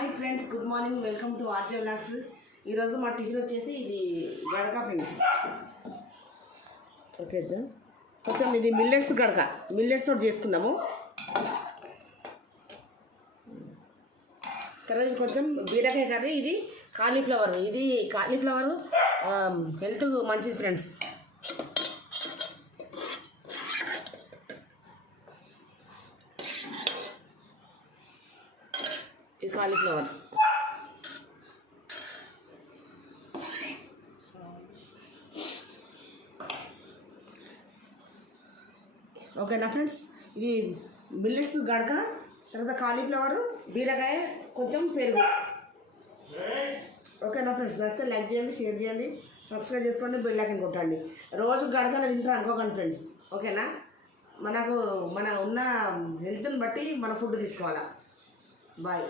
Hi friends, good morning. Welcome to RJ vlogs. ఈరోజు మా tiffin వచ్చేసి ఇది గడక ఫ్రెండ్స్. ఓకే, కొంచెం ఇది మిల్లెట్స్ గడక, మిల్లెట్స్ తోటి చేసుకున్నాము. తర్వాత ఇది కొంచెం బీరకాయ కర్రీ, ఇది కాలీఫ్లవర్. ఇది కాలీఫ్లవర్ హెల్త్ మంచిది ఫ్రెండ్స్. ఇది కాలీఫ్లవర్. ఓకేనా ఫ్రెండ్స్, ఇది మిల్లెట్స్ గడక, తర్వాత కాలీఫ్లవర్, బీరకాయ, కొంచెం పెరుగు. ఓకేనా ఫ్రెండ్స్, నచ్చితే లైక్ చేయండి, షేర్ చేయండి, సబ్స్క్రైబ్ చేసుకోండి, బెల్ ఐకాన్ కొట్టండి. రోజు గడక తింటారు అనుకోకండి ఫ్రెండ్స్. ఓకేనా, మన ఉన్న హెల్త్ని బట్టి మన ఫుడ్ తీసుకోవాలా. బాయ్.